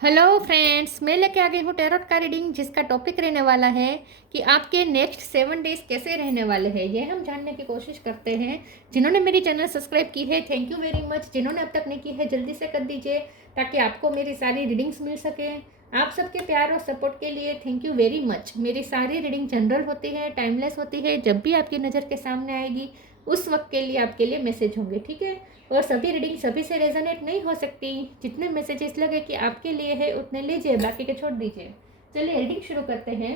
Hello friends, मैं लेके आ गई हूँ टैरोट का रीडिंग जिसका टॉपिक रहने वाला है कि आपके नेक्स्ट 7 डेज कैसे रहने वाले हैं। ये हम जानने की कोशिश करते हैं। जिन्होंने मेरी चैनल सब्सक्राइब की है, थैंक यू वेरी मच। जिन्होंने अब तक नहीं की है, जल्दी से कर दीजिए ताकि आपको मेरी सारी रीडिंग्स मिल सके। आप सबके प्यार और सपोर्ट के लिए थैंक यू वेरी मच। मेरी सारी रीडिंग जनरल होती है, टाइमलेस होती है। जब भी आपकी नज़र के सामने आएगी उस वक्त के लिए आपके लिए मैसेज होंगे, ठीक है। और सभी रीडिंग सभी से रेजोनेट नहीं हो सकती। जितने मैसेजेस लगे कि आपके लिए है उतने लीजिए, बाकी के छोड़ दीजिए। चलिए रीडिंग शुरू करते हैं।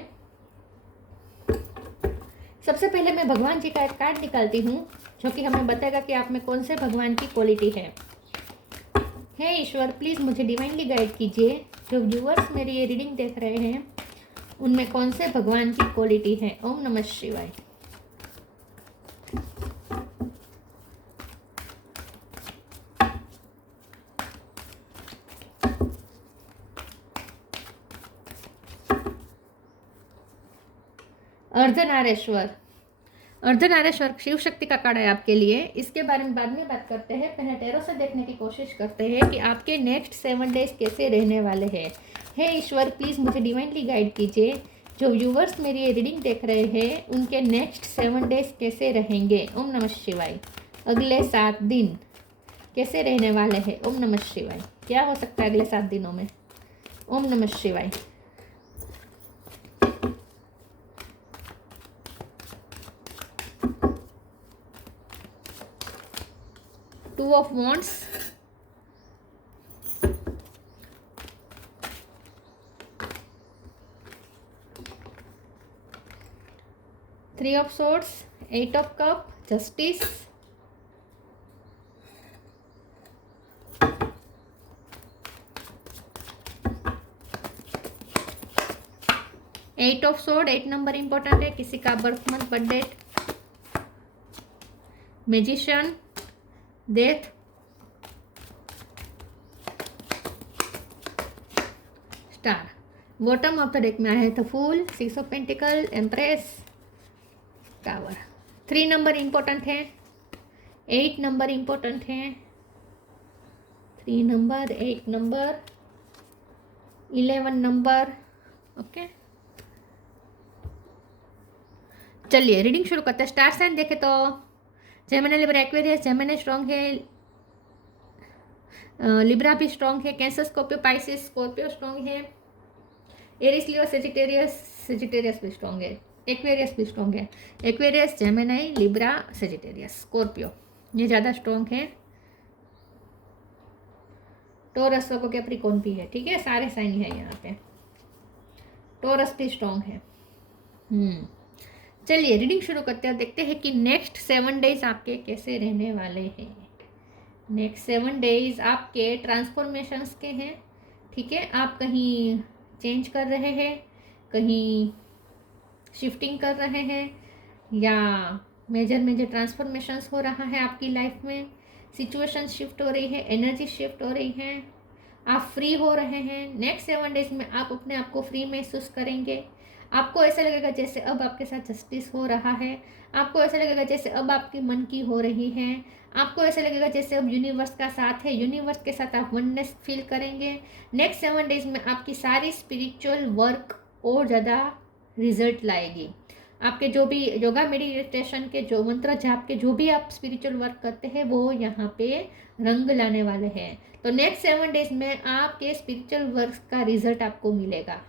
सबसे पहले मैं भगवान जी का एक कार्ड निकालती हूँ जो कि हमें बताएगा कि आप में कौन से भगवान की क्वालिटी है। हे ईश्वर, प्लीज़ मुझे डिवाइनली गाइड कीजिए। जो व्यूअर्स मेरी ये रीडिंग देख रहे हैं उनमें कौन से भगवान की क्वालिटी है। ओम नमः शिवाय। अर्धनारेश्वर। अर्धनारेश्वर शिव शक्ति का कार्ड है आपके लिए। इसके बारे में बाद में बात करते हैं। पहले टैरो से देखने की कोशिश करते हैं कि आपके नेक्स्ट 7 डेज कैसे रहने वाले हैं। हे ईश्वर, प्लीज़ मुझे डिवाइनली गाइड कीजिए। जो व्यूवर्स मेरी ये रीडिंग देख रहे हैं उनके नेक्स्ट 7 डेज कैसे रहेंगे। ओम नमः शिवाय। अगले 7 दिन कैसे रहने वाले हैं। ओम नमः शिवाय। क्या हो सकता है अगले 7 दिनों में। ओम नमः शिवाय। Two of wands, 3 of swords, 8 of cup, justice, 8 of sword. 8 number important है। किसी का birth month, birth date, magician, death, star. Bottom of the deck में आया है the fool, 6 of pentacle, empress, tower. 3 number important है, 8 number important है, 3 number, 8 number, 11 number. Okay, चलिए reading शुरू करते हैं। स्टार साइन देखे तो Gemini, Libra, Aquarius. Gemini strong है, लिब्रा भी स्ट्रॉन्ग है, cancer, Scorpio, Pisces, Scorpio strong है, एरिस, लियो, सेजिटेरियस, सेजिटेरियस भी स्ट्रॉन्ग है, एक्वेरियस भी स्ट्रॉन्ग है। Aquarius, Gemini, Libra, Sagittarius, Scorpio ये ज़्यादा स्ट्रॉन्ग है। टोरस को कैप्रिकॉर्न भी है, ठीक है। सारे साइन है यहाँ पे। टोरस भी स्ट्रॉन्ग है। चलिए रीडिंग शुरू करते हैं। देखते हैं कि नेक्स्ट 7 डेज आपके कैसे रहने वाले हैं। नेक्स्ट 7 डेज आपके ट्रांसफॉर्मेशंस के हैं, ठीक है। आप कहीं चेंज कर रहे हैं, कहीं शिफ्टिंग कर रहे हैं, या मेजर मेजर ट्रांसफॉर्मेशंस हो रहा है आपकी लाइफ में। सिचुएशन शिफ्ट हो रही है, एनर्जी शिफ्ट हो रही है, आप फ्री हो रहे हैं। नेक्स्ट 7 डेज में आप अपने आप को फ्री महसूस करेंगे। आपको ऐसा लगेगा जैसे अब आपके साथ जस्टिस हो रहा है। आपको ऐसा लगेगा जैसे अब आपकी मन की हो रही है। आपको ऐसा लगेगा जैसे अब यूनिवर्स का साथ है। यूनिवर्स के साथ आप वननेस फील करेंगे। नेक्स्ट 7 डेज में आपकी सारी स्पिरिचुअल वर्क और ज़्यादा रिजल्ट लाएगी। आपके जो भी योगा मेडिटेशन के, जो मंत्र जाप के, जो भी आप स्पिरिचुअल वर्क करते हैं वो यहाँ पे रंग लाने वाले हैं। तो नेक्स्ट 7 डेज में आपके स्पिरिचुअल वर्क का रिजल्ट आपको मिलेगा।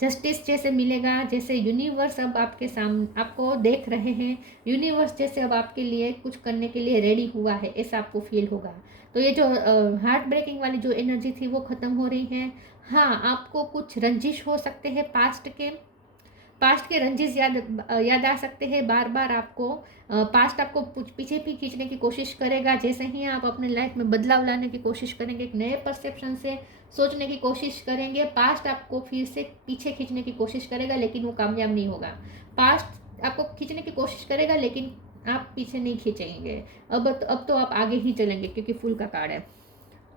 जस्टिस जैसे मिलेगा, जैसे यूनिवर्स अब आपके सामने आपको देख रहे हैं। यूनिवर्स जैसे अब आपके लिए कुछ करने के लिए रेडी हुआ है, ऐसा आपको फील होगा। तो ये जो हार्ट ब्रेकिंग वाली जो एनर्जी थी वो ख़त्म हो रही है। हाँ, आपको कुछ रंजिश हो सकते हैं पास्ट के रंजिश याद आ सकते हैं बार बार आपको। पास्ट आपको पीछे भी खींचने की कोशिश करेगा। जैसे ही आप अपने लाइफ में बदलाव लाने की कोशिश करेंगे, एक नए परसेप्शन से सोचने की कोशिश करेंगे, पास्ट आपको फिर से पीछे खींचने की कोशिश करेगा, लेकिन वो कामयाब नहीं होगा। पास्ट आपको खींचने की कोशिश करेगा लेकिन आप पीछे नहीं खींचेंगे। अब तो आप आगे ही चलेंगे क्योंकि फूल का कार्ड है।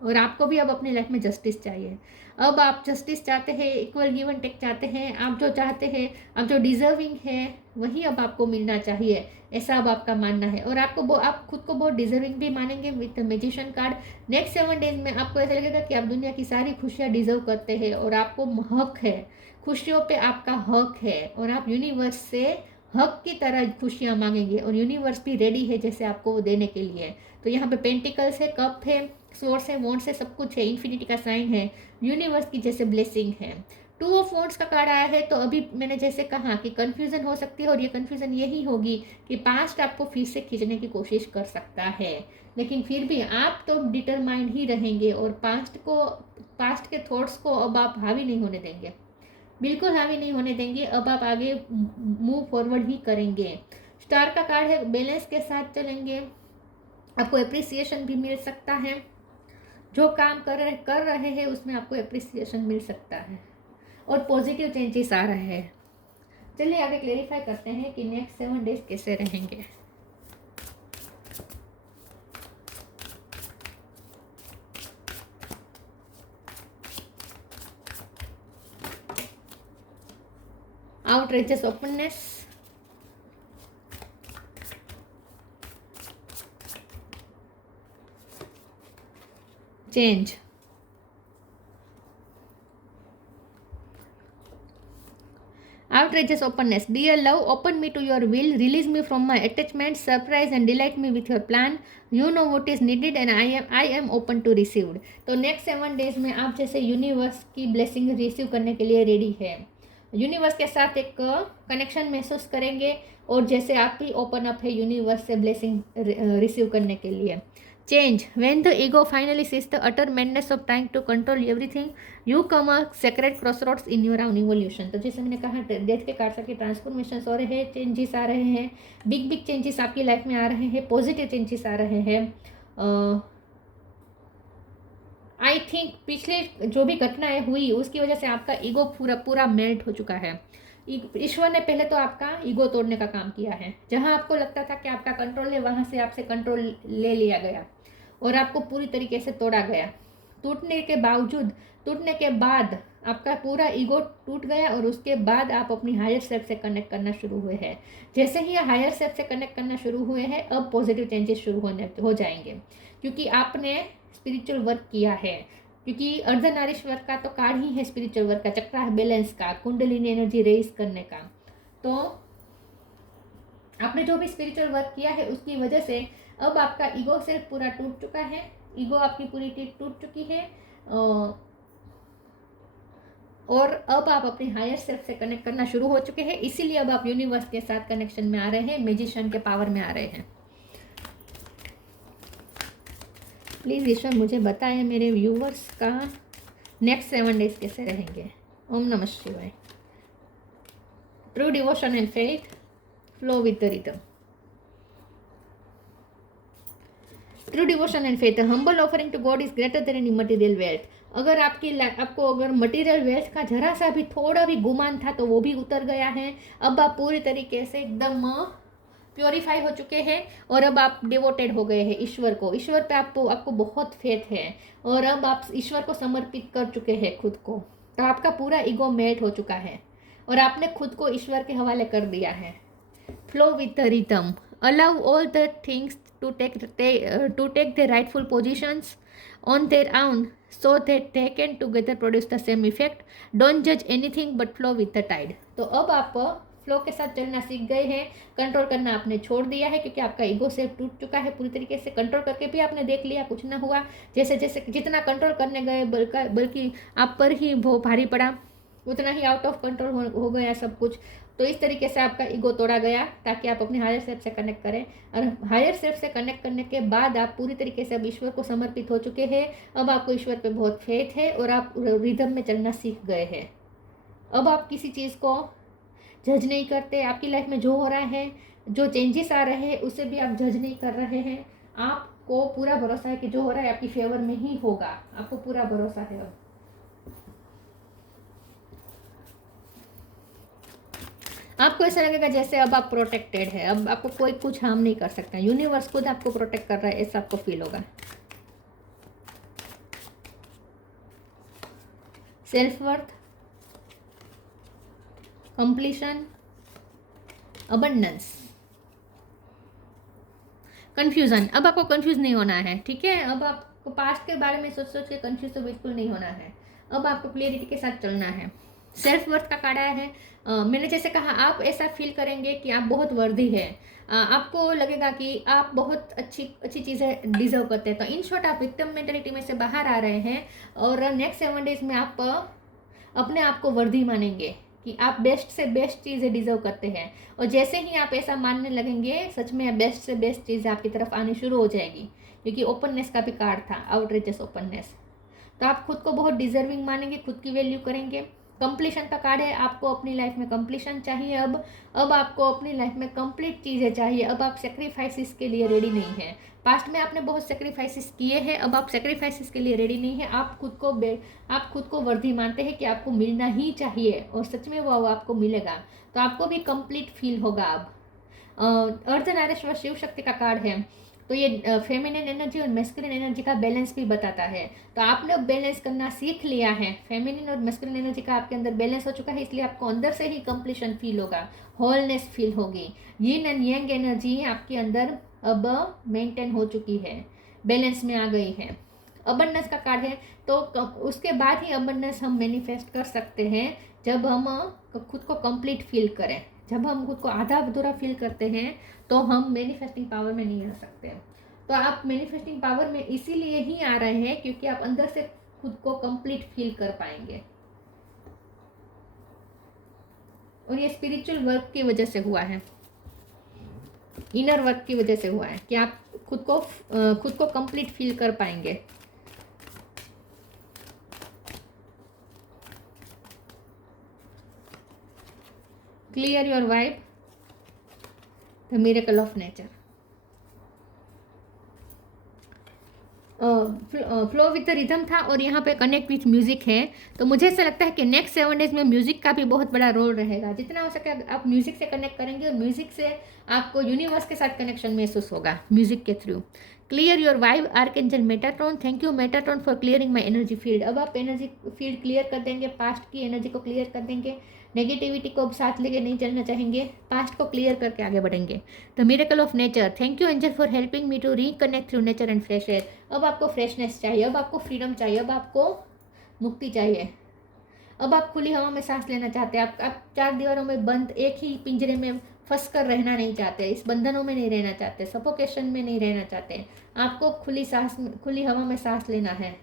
और आपको भी अब अपनी लाइफ में जस्टिस चाहिए। अब आप जस्टिस चाहते हैं, इक्वल गिव एंड टेक चाहते हैं, आप जो चाहते हैं, आप जो डिजर्विंग है वही अब आपको मिलना चाहिए, ऐसा अब आपका मानना है। और आप खुद को बहुत डिजर्विंग भी मानेंगे with magician card. Next 7 days में आपको ऐसा लगेगा कि आप दुनिया की सारी खुशियाँ डिजर्व करते हैं और आपको हक है, खुशियों पे आपका हक है, और आप यूनिवर्स से हक की तरह खुशियाँ मांगेंगे और यूनिवर्स भी रेडी है जैसे आपको वो देने के लिए। तो यहाँ पे पेंटिकल्स है, कप है, सोर्स है, वॉन्ड्स है, सब कुछ है, इन्फिनिटी का साइन है, यूनिवर्स की जैसे ब्लेसिंग है। 2 ऑफ वॉन्ड्स का कार्ड आया है। तो अभी मैंने जैसे कहा कि कन्फ्यूजन हो सकती है, और ये कन्फ्यूजन यही होगी कि पास्ट आपको फिर से खींचने की कोशिश कर सकता है, लेकिन फिर भी आप तो डिटरमाइंड ही रहेंगे और पास्ट के थॉट्स को अब आप हावी नहीं होने देंगे, बिल्कुल हावी नहीं होने देंगे। अब आप आगे मूव फॉरवर्ड ही करेंगे। स्टार का कार्ड है, बैलेंस के साथ चलेंगे, आपको एप्रिसिएशन भी मिल सकता है, जो काम कर रहे हैं उसमें आपको एप्रिसिएशन मिल सकता है, और पॉजिटिव चेंजेस आ रहे हैं। चलिए आगे क्लेरिफाई करते हैं कि नेक्स्ट 7 डेज कैसे रहेंगे। Outrageous openness, change, outrageous openness. Dear love, open me to your will, release me from my attachment, surprise and delight me with your plan. You know what is needed and I am open to received. तो next 7 days में आप जैसे universe की blessing receive करने के लिए ready है, universe के साथ एक कनेक्शन महसूस करेंगे, और जैसे आप भी ओपन अप है यूनिवर्स से ब्लेसिंग रिसीव करने के लिए। Change. When the ego finally sees the utter madness of trying to control everything, you come a sacred crossroads in your own evolution. तो जैसे मैंने कहा डेथ के कार्ड के ट्रांसफॉर्मेशन हो रहे हैं, चेंजेस आ रहे हैं, बिग चेंजेस आपकी लाइफ में आ रहे हैं, पॉजिटिव चेंजेस आ रहे हैं। आई थिंक पिछले जो भी घटनाएं हुई उसकी वजह से आपका ईगो पूरा मेल्ट हो चुका है। ईश्वर ने पहले तो आपका ईगो तोड़ने का काम किया है। जहां आपको लगता था कि आपका कंट्रोल है, वहां से आपसे कंट्रोल ले लिया गया और आपको पूरी तरीके से तोड़ा गया। टूटने के बाद आपका पूरा ईगो टूट गया, और उसके बाद आप अपनी हायर सेल्फ से कनेक्ट करना शुरू हुए हैं। जैसे ही हायर सेल्फ से कनेक्ट करना शुरू हुए हैं, अब पॉजिटिव चेंजेस शुरू हो जाएंगे, क्योंकि आपने स्पिरिचुअल वर्क किया है। क्योंकि अर्धनारीश्वर का तो कार्ड ही है स्पिरिचुअल वर्क का, चक्रा बैलेंस का, कुंडलिनी एनर्जी रेज करने का। तो आपने जो भी स्पिरिचुअल वर्क किया है उसकी वजह से अब आपका ईगो सेल्फ पूरा टूट चुका है, ईगो आपकी पूरी टूट चुकी है, और अब आप अपने हायर सेल्फ से कनेक्ट करना शुरू हो चुके हैं। इसीलिए अब आप यूनिवर्स के साथ कनेक्शन में आ रहे हैं, मैजिशियन के पावर में आ रहे हैं। प्लीज़ ईश्वर मुझे बताएं मेरे व्यूवर्स का नेक्स्ट 7 डेज कैसे रहेंगे। ओम नमः शिवाय। True devotion and faith, flow with the rhythm. True devotion and faith, humble offering to God is greater than any material wealth. अगर आपको अगर मटेरियल वेल्थ का जरा सा भी थोड़ा भी गुमान था तो वो भी उतर गया है। अब आप पूरी तरीके से एकदम प्योरीफाई हो चुके हैं, और अब आप डिवोटेड हो गए हैं ईश्वर को। ईश्वर पे आपको बहुत फेथ है, और अब आप ईश्वर को समर्पित कर चुके हैं खुद को। तो आपका पूरा ईगो मेल्ट हो चुका है और आपने खुद को ईश्वर के हवाले कर दिया है। Flow with the rhythm, allow all the things to take their rightful positions on their own so that they can together produce the same effect. Don't judge anything but flow with the tide. तो अब आप flow के साथ चलना सीख गए हैं, control करना आपने छोड़ दिया है, क्योंकि आपका ईगो सेल्फ टूट चुका है पूरी तरीके से। कंट्रोल करके भी आपने देख लिया, कुछ ना हुआ। जैसे जितना कंट्रोल करने गए बल्कि आप पर ही वो भारी पड़ा, उतना ही आउट ऑफ कंट्रोल हो गया सब कुछ। तो इस तरीके से आपका ईगो तोड़ा गया ताकि आप अपने हायर सेल्फ से कनेक्ट करें, और हायर सेल्फ से कनेक्ट करने के बाद आप पूरी तरीके से अब ईश्वर को समर्पित हो चुके हैं। अब आपको ईश्वर पे बहुत फेथ है और आप रिदम में चलना सीख गए हैं। अब आप किसी चीज़ को जज नहीं करते। आपकी लाइफ में जो हो रहा है, जो चेंजेस आ रहे हैं, उसे भी आप जज नहीं कर रहे हैं। आपको पूरा भरोसा है कि जो हो रहा है आपकी फेवर में ही होगा, आपको पूरा भरोसा है। आपको ऐसा लगेगा जैसे अब आप प्रोटेक्टेड है, अब आपको कोई कुछ हार्म नहीं कर सकता। यूनिवर्स खुद आपको प्रोटेक्ट कर रहा है, ऐसा आपको फील होगा। Self worth, completion, abundance, confusion. अब आपको कन्फ्यूज़ नहीं होना है, ठीक है। अब आपको पास्ट के बारे में सोच सोच के कन्फ्यूज तो बिल्कुल नहीं होना है। अब आपको क्लियरिटी के साथ चलना है। सेल्फ वर्थ का कार्ड आया है। मैंने जैसे कहा, आप ऐसा फील करेंगे कि आप बहुत वर्दी है। आपको लगेगा कि आप बहुत अच्छी अच्छी चीज़ें डिजर्व करते हैं। तो इन शॉर्ट आप विक्टिम मेंटेलिटी में से बाहर आ रहे हैं और नेक्स्ट 7 डेज में आप अपने आप को वर्दी मानेंगे कि आप बेस्ट से बेस्ट चीज़ें डिजर्व करते हैं। और जैसे ही आप ऐसा मानने लगेंगे, सच में बेस्ट से बेस्ट चीज़ें आपकी तरफ आनी शुरू हो जाएगी, क्योंकि ओपननेस का भी कार्ड था, आउटरीचेस ओपननेस। तो आप खुद को बहुत डिजर्विंग मानेंगे, खुद की वैल्यू करेंगे। कंप्लीशन का कार्ड है, आपको अपनी लाइफ में कंप्लीशन चाहिए। अब आपको अपनी लाइफ में कंप्लीट चीज़ें चाहिए। अब आप सेक्रीफाइसेस के लिए रेडी नहीं हैं। पास्ट में आपने बहुत सेक्रीफाइसेस किए हैं, अब आप सेक्रीफाइसेस के लिए रेडी नहीं है। आप खुद को वर्दी मानते हैं कि आपको मिलना ही चाहिए, और सच में वो आपको मिलेगा। तो आपको भी कंप्लीट फील होगा। अब अर्धनारीश्वर शिव शक्ति का कार्ड है, तो ये फेमिनिन एनर्जी और मैस्कुलिन एनर्जी का बैलेंस भी बताता है। तो आपने अब बैलेंस करना सीख लिया है। फेमिनिन और मैस्कुलिन एनर्जी का आपके अंदर बैलेंस हो चुका है, इसलिए आपको अंदर से ही कंप्लीशन फील होगा, होलनेस फील होगी। यिन एंड यांग एनर्जी आपके अंदर अब मेंटेन हो चुकी है, बैलेंस में आ गई है। अबंडेंस का कार्ड है, तो उसके बाद ही अबंडेंस हम मैनिफेस्ट कर सकते हैं, जब हम खुद को कंप्लीट फील करें। जब हम खुद को आधा अधूरा फील करते हैं तो हम मैनिफेस्टिंग पावर में नहीं आ सकते। तो आप मैनिफेस्टिंग पावर में इसीलिए ही आ रहे हैं क्योंकि आप अंदर से खुद को कंप्लीट फील कर पाएंगे, और ये स्पिरिचुअल वर्क की वजह से हुआ है, इनर वर्क की वजह से हुआ है कि आप खुद को कंप्लीट फील कर पाएंगे। Clear your vibe, the miracle of nature. Flow with the rhythm था, और यहाँ पे कनेक्ट विथ म्यूजिक है। तो मुझे ऐसा लगता है कि नेक्स्ट 7 डेज में म्यूजिक का भी बहुत बड़ा रोल रहेगा। जितना हो सके आप म्यूजिक से कनेक्ट करेंगे, और म्यूजिक से आपको यूनिवर्स के साथ कनेक्शन महसूस होगा म्यूजिक के through. Clear your vibe, archangel Metatron. Thank you Metatron for clearing my energy field. अब आप एनर्जी फील्ड क्लियर कर देंगे, पास्ट की एनर्जी को क्लियर कर देंगे, नेगेटिविटी को अब साथ लेके नहीं चलना चाहेंगे, पास्ट को क्लियर करके आगे बढ़ेंगे। The miracle of nature, thank you angel for helping me to reconnect through nature and fresh air. अब आपको फ्रेशनेस चाहिए, अब आपको फ्रीडम चाहिए, अब आपको मुक्ति चाहिए। अब आप खुली हवा में सांस लेना चाहते हैं। आप 4 दीवारों में बंद एक ही पिंजरे में फंस कर रहना नहीं चाहते, इस बंधनों में नहीं रहना चाहते, सफोकेशन में नहीं रहना चाहते। आपको खुली हवा में सांस लेना है।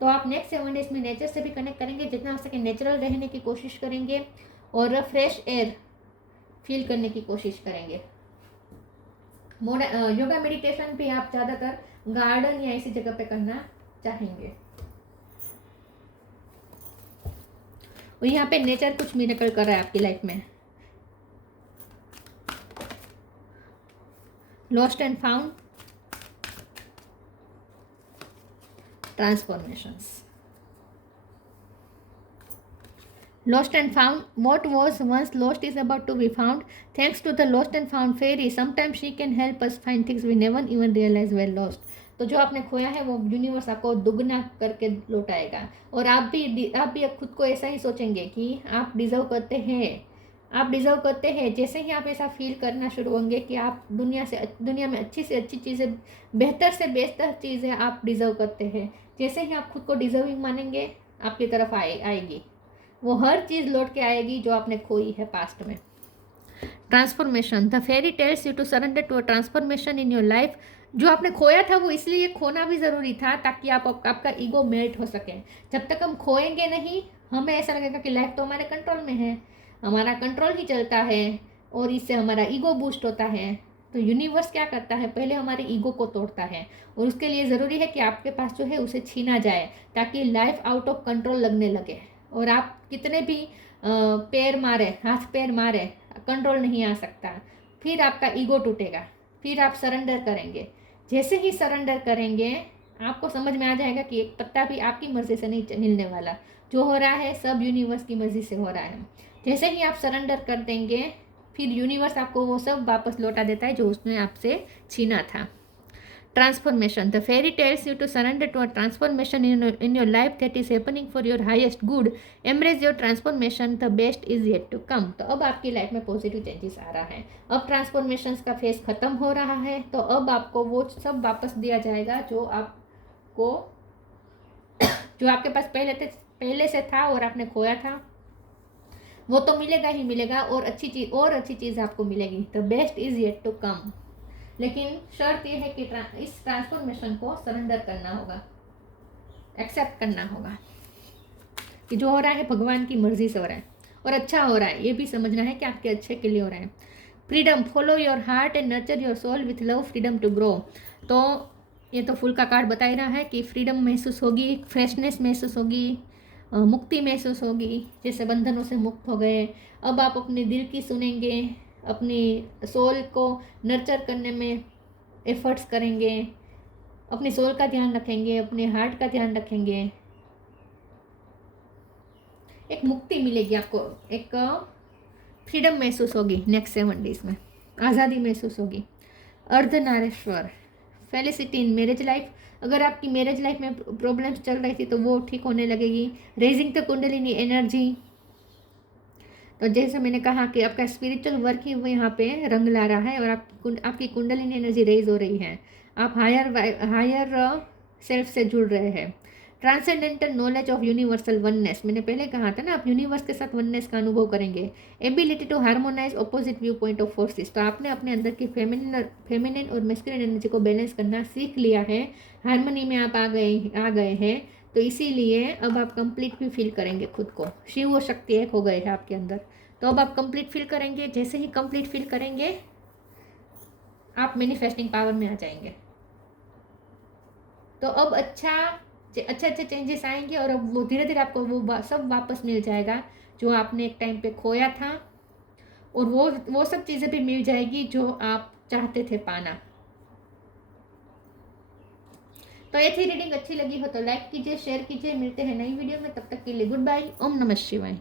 तो आप नेक्स्ट 7 डेज में नेचर से भी कनेक्ट करेंगे, जितना हो सके नेचुरल रहने की कोशिश करेंगे, और फ्रेश एयर फील करने की कोशिश करेंगे। योगा मेडिटेशन भी आप ज़्यादातर गार्डन या ऐसी जगह पे करना चाहेंगे। और यहाँ पे नेचर कुछ मिरेकल कर रहा है आपकी लाइफ में। Lost and found, transformations. Lost and found, what was once lost is about to be found. Thanks to the lost and found fairy, sometimes she can help us find things we never even realize were lost. तो जो आपने खोया है वो universe आपको दुगना करके लौटाएगा। और आप भी खुद को ऐसा ही सोचेंगे कि आप डिजर्व करते हैं, आप डिजर्व करते हैं। जैसे ही आप ऐसा फील करना शुरू होंगे कि आप दुनिया में अच्छी से अच्छी चीज़ें, बेहतर से बेहतर चीज़ें आप डिजर्व करते हैं, जैसे ही आप खुद को डिजर्विंग मानेंगे, आपकी तरफ आएगी वो हर चीज़ लौट के आएगी जो आपने खोई है पास्ट में। Transformation, the fairy tells you to surrender to a transformation in your life. जो आपने खोया था वो इसलिए खोना भी ज़रूरी था ताकि आपका ईगो मेल्ट हो सके। जब तक हम खोएंगे नहीं, हमें ऐसा लगेगा कि लाइफ तो हमारे कंट्रोल में है, हमारा कंट्रोल ही चलता है, और इससे हमारा ईगो बूस्ट होता है। तो यूनिवर्स क्या करता है, पहले हमारे ईगो को तोड़ता है, और उसके लिए ज़रूरी है कि आपके पास जो है उसे छीना जाए, ताकि लाइफ आउट ऑफ कंट्रोल लगने लगे। और आप कितने भी हाथ पैर मारे, कंट्रोल नहीं आ सकता। फिर आपका ईगो टूटेगा, फिर आप सरेंडर करेंगे। जैसे ही सरेंडर करेंगे, आपको समझ में आ जाएगा कि एक पत्ता भी आपकी मर्जी से नहीं हिलने वाला, जो हो रहा है सब यूनिवर्स की मर्जी से हो रहा है। जैसे ही आप सरेंडर कर देंगे, फिर यूनिवर्स आपको वो सब वापस लौटा देता है जो उसने आपसे छीना था। transformation. The fairy tells you to surrender to a transformation in your life that is happening for your highest good. Embrace your transformation. The best is yet to come. तो अब आपकी लाइफ में पॉजिटिव चेंजेस आ रहा है. अब transformations का phase खत्म हो रहा है. तो अब आपको वो सब वापस दिया जाएगा जो आपके पास पहले से था और आपने खोया था. वो तो मिलेगा ही मिलेगा, और अच्छी चीज़ आपको मिलेगी. The best is yet to come. लेकिन शर्त यह है कि इस ट्रांसफॉर्मेशन को सरेंडर करना होगा, एक्सेप्ट करना होगा कि जो हो रहा है भगवान की मर्जी से हो रहा है और अच्छा हो रहा है. ये भी समझना है कि आपके अच्छे के लिए हो रहा है. Freedom, follow your heart and nurture your soul with love, freedom to grow. तो ये तो फुल का कार्ड बता ही रहा है कि फ्रीडम महसूस होगी, फ्रेशनेस महसूस होगी, मुक्ति महसूस होगी, जैसे बंधनों से मुक्त हो गए. अब आप अपने दिल की सुनेंगे, अपनी सोल को नर्चर करने में एफर्ट्स करेंगे, अपनी सोल का ध्यान रखेंगे, अपने हार्ट का ध्यान रखेंगे. एक मुक्ति मिलेगी आपको, एक फ्रीडम महसूस होगी. नेक्स्ट 7 डेज में आज़ादी महसूस होगी. Ardhanarishvara, felicity in marriage life. अगर आपकी मैरिज लाइफ में प्रॉब्लम्स चल रही थी तो वो ठीक होने लगेगी. Raising the kundalini energy. तो जैसे मैंने कहा कि आपका स्पिरिचुअल वर्क ही वो यहाँ पे रंग ला रहा है और आपकी कुंडलिनी एनर्जी रेज हो रही है. आप हायर सेल्फ से जुड़ रहे हैं. Transcendental knowledge of universal oneness. मैंने पहले कहा था ना, आप यूनिवर्स के साथ वननेस का अनुभव करेंगे. Ability to harmonize opposite view point of forces. तो आपने अपने अंदर की फेमिनिन और मैस्कुलिन एनर्जी को बैलेंस करना सीख लिया है. हार्मनी में आप आ गए हैं. तो इसीलिए अब आप कंप्लीट भी फील करेंगे खुद को. शिव और शक्ति एक हो गए हैं आपके अंदर. तो अब आप कंप्लीट फील करेंगे. जैसे ही कंप्लीट फील करेंगे आप मैनिफेस्टिंग पावर में आ जाएंगे. तो अब अच्छे चेंजेस आएंगे और अब वो धीरे धीरे आपको वो सब वापस मिल जाएगा जो आपने एक टाइम पे खोया था, और वो सब चीज़ें भी मिल जाएगी जो आप चाहते थे पाना. तो ये थी रीडिंग. अच्छी लगी हो तो लाइक कीजिए, शेयर कीजिए. मिलते हैं नई वीडियो में. तब तक के लिए गुड बाय. ओम नमः शिवाय.